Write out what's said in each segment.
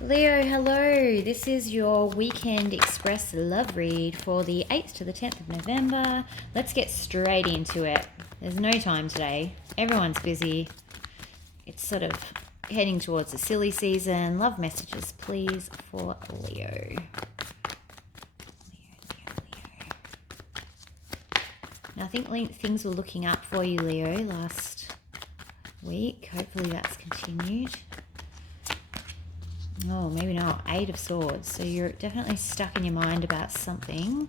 Leo, hello. This is your Weekend Express love read for the 8th to the 10th of November. Let's get straight into it. There's no time today. Everyone's busy. It's sort of heading towards the silly season. Love messages, please, for Leo. Now, I think things were looking up for you, Leo, last week. Hopefully that's continued. Oh, maybe not. 8 of Swords. So you're definitely stuck in your mind about something.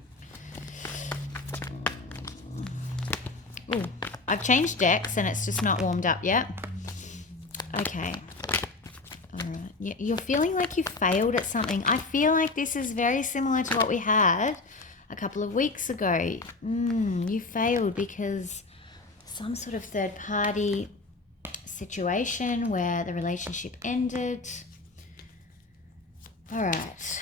Oh, I've changed decks and it's just not warmed up yet. Okay. All right. You're feeling like you failed at something. I feel like this is very similar to what we had a couple of weeks ago. You failed because some sort of third-party situation where the relationship ended. All right.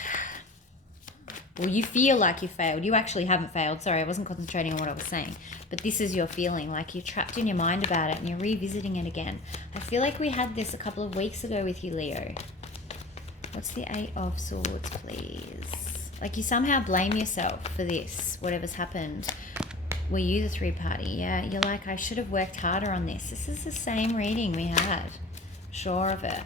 Well, you feel like you failed. You actually haven't failed. Sorry, I wasn't concentrating on what I was saying. But this is your feeling, like you're trapped in your mind about it and you're revisiting it again. I feel like we had this a couple of weeks ago with you, Leo. What's the 8 of Swords, please? Like you somehow blame yourself for this, whatever's happened. Were you the three-party? Yeah, you're like, I should have worked harder on this. This is the same reading we had. Sure of it.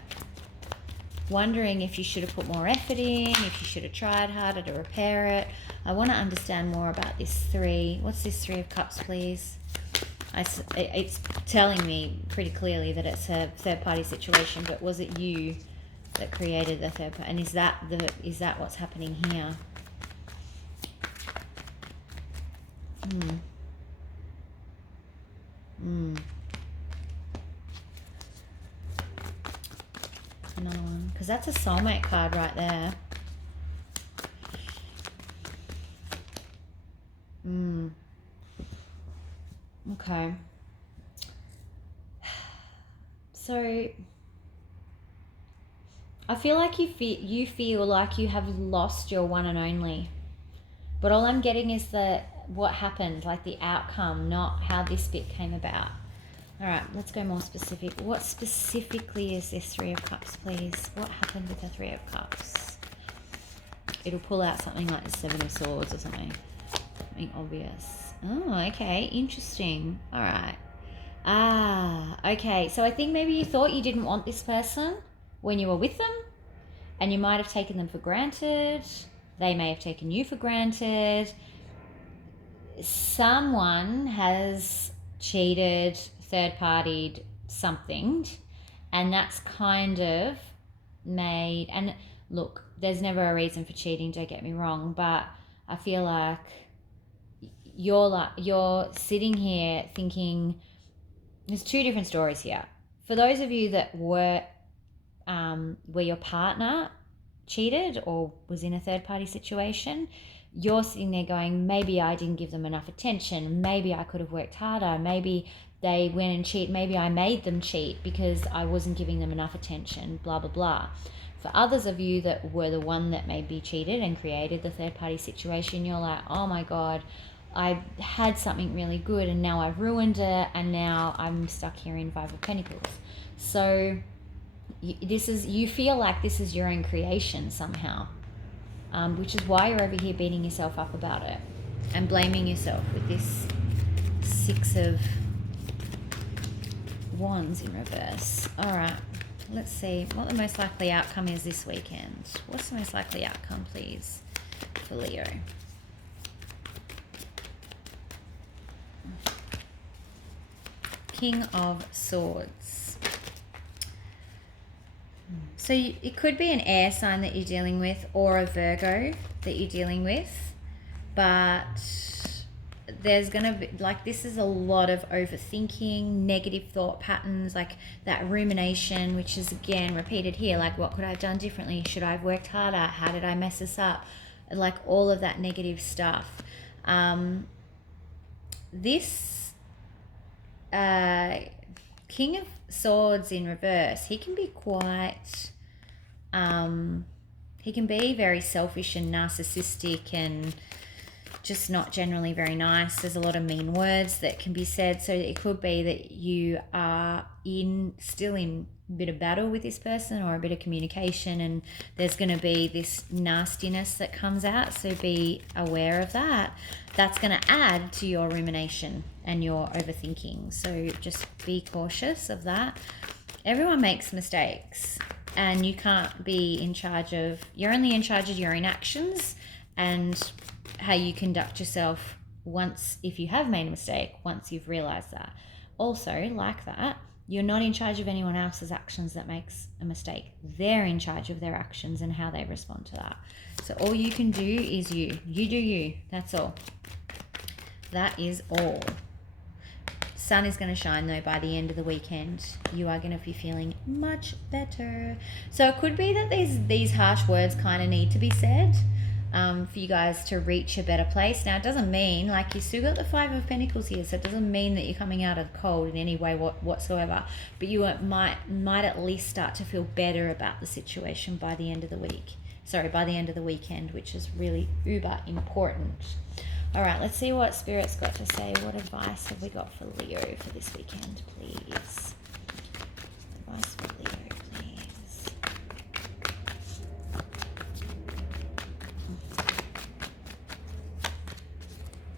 Wondering if you should have put more effort in, if you should have tried harder to repair it. I want to understand more about this 3. What's this 3 of Cups, please? It's telling me pretty clearly that it's a third-party situation, but was it you that created the third party? And is that what's happening here? Another one, because that's a soulmate card right there. Okay. So I feel like you feel like you have lost your one and only. But all I'm getting is what happened, like the outcome, not how this bit came about. All right, let's go more specific. What specifically is this 3 of Cups, please? What happened with the 3 of Cups? It'll pull out something like the 7 of Swords or something. Something obvious. Oh, okay. Interesting. All right. Okay. So I think maybe you thought you didn't want this person when you were with them, and you might have taken them for granted. They may have taken you for granted. Someone has cheated, third-partied something, and that's kind of made, and look, there's never a reason for cheating, don't get me wrong, but I feel like you're sitting here thinking there's 2 different stories here. For those of you that were where your partner cheated or was in a third-party situation, you're sitting there going, maybe I didn't give them enough attention, maybe I could have worked harder, maybe they went and cheat, maybe I made them cheat because I wasn't giving them enough attention, blah, blah, blah. For others of you that were the one that maybe cheated and created the third-party situation, you're like, oh my God, I had something really good and now I've ruined it and now I'm stuck here in 5 of Pentacles. So you feel like this is your own creation somehow, which is why you're over here beating yourself up about it and blaming yourself with this 6 of Wands in reverse. All right, let's see what the most likely outcome is this weekend. What's the most likely outcome, please, for Leo? King of Swords. So it could be an air sign that you're dealing with or a Virgo that you're dealing with, but there's going to be, like, this is a lot of overthinking, negative thought patterns, like that rumination, which is again repeated here, like what could I have done differently? Should I have worked harder? How did I mess this up? Like all of that negative stuff. This King of Swords in reverse, he can be quite, he can be very selfish and narcissistic and just not generally very nice. There's a lot of mean words that can be said. So it could be that you are still in a bit of battle with this person or a bit of communication, and there's going to be this nastiness that comes out. So be aware of that. That's going to add to your rumination and your overthinking. So just be cautious of that. Everyone makes mistakes, and you can't be in charge of, you're only in charge of your own actions and how you conduct yourself if you have made a mistake, once you've realized that. Also, like that, you're not in charge of anyone else's actions that makes a mistake. They're in charge of their actions and how they respond to that. So all you can do is you do you. That's all. That is all. Sun is going to shine though by the end of the weekend. You are going to be feeling much better. So it could be that these harsh words kind of need to be said for you guys to reach a better place. Now, it doesn't mean, like, you still got the Five of Pentacles here, so it doesn't mean that you're coming out of the cold in any way whatsoever, but you might at least start to feel better about the situation by the end of the week. By the end of the weekend, which is really uber important. All right, let's see what Spirit's got to say. What advice have we got for Leo for this weekend, please? Advice for Leo, please.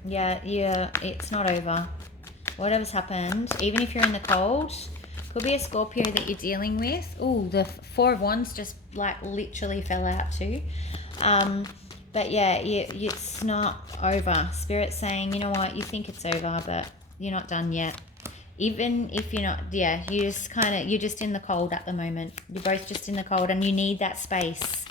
Yeah, it's not over. Whatever's happened, even if you're in the cold, could be a Scorpio that you're dealing with. Oh, the Four of Wands just like literally fell out too. But yeah, it's not over. Spirit's saying, you know what, you think it's over, but you're not done yet. Even if you're not, you're just in the cold at the moment. You're both just in the cold, and you need that space.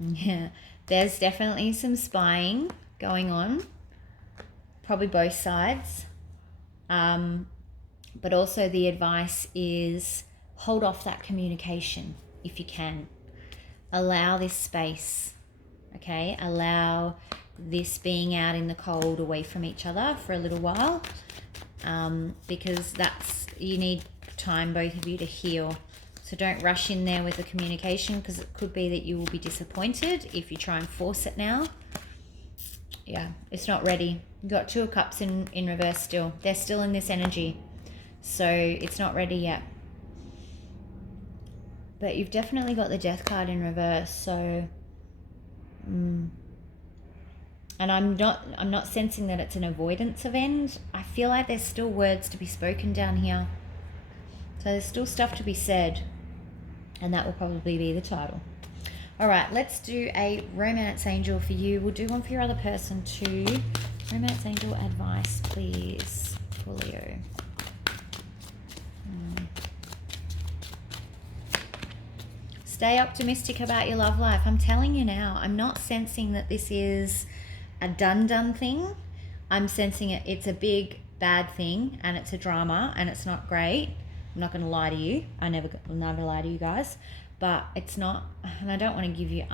Yeah, there's definitely some spying going on, probably both sides. But also the advice is hold off that communication if you can. Allow this space, okay? Allow this being out in the cold away from each other for a little while, because you need time, both of you, to heal. So don't rush in there with the communication, because it could be that you will be disappointed if you try and force it now. Yeah, it's not ready. You've got Two of Cups in reverse still. They're still in this energy. So it's not ready yet. But you've definitely got the Death card in reverse. So, and I'm not sensing that it's an avoidance of end. I feel like there's still words to be spoken down here. So there's still stuff to be said. And that will probably be the title. All right, let's do a romance angel for you. We'll do one for your other person too. Romance angel advice, please, for Leo. Stay optimistic about your love life. I'm telling you now, I'm not sensing that this is a done thing. I'm sensing it's a big bad thing, and it's a drama, and it's not great. I'm not going to lie to you. I never lie to you guys, but it's not, and I don't want to give you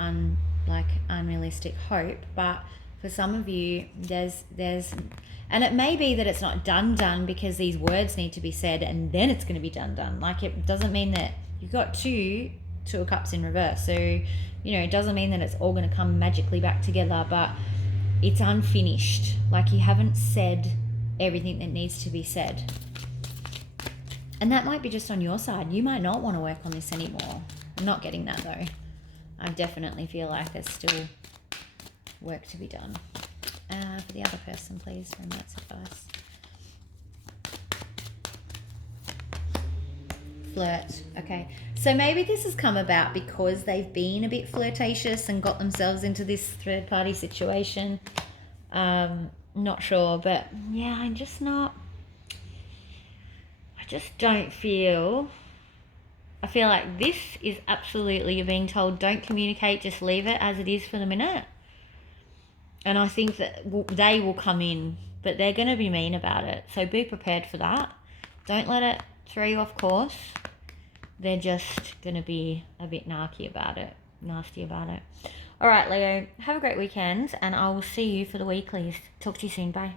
unrealistic hope, but for some of you, there's, and it may be that it's not done because these words need to be said, and then it's going to be done. Like, it doesn't mean that you've got Two of Cups in reverse. So, it doesn't mean that it's all going to come magically back together, but it's unfinished. Like, you haven't said everything that needs to be said. And that might be just on your side. You might not want to work on this anymore. I'm not getting that though. I definitely feel like there's still work to be done. For the other person, please, romance advice. Flirt. Okay. So maybe this has come about because they've been a bit flirtatious and got themselves into this third-party situation. Not sure, but yeah, I just don't feel... I feel like this is absolutely, you're being told, don't communicate, just leave it as it is for the minute. And I think that they will come in, but they're going to be mean about it. So be prepared for that. Don't let it throw you off course. They're just going to be a bit nasty about it. All right, Leo, have a great weekend, and I will see you for the weeklies. Talk to you soon. Bye.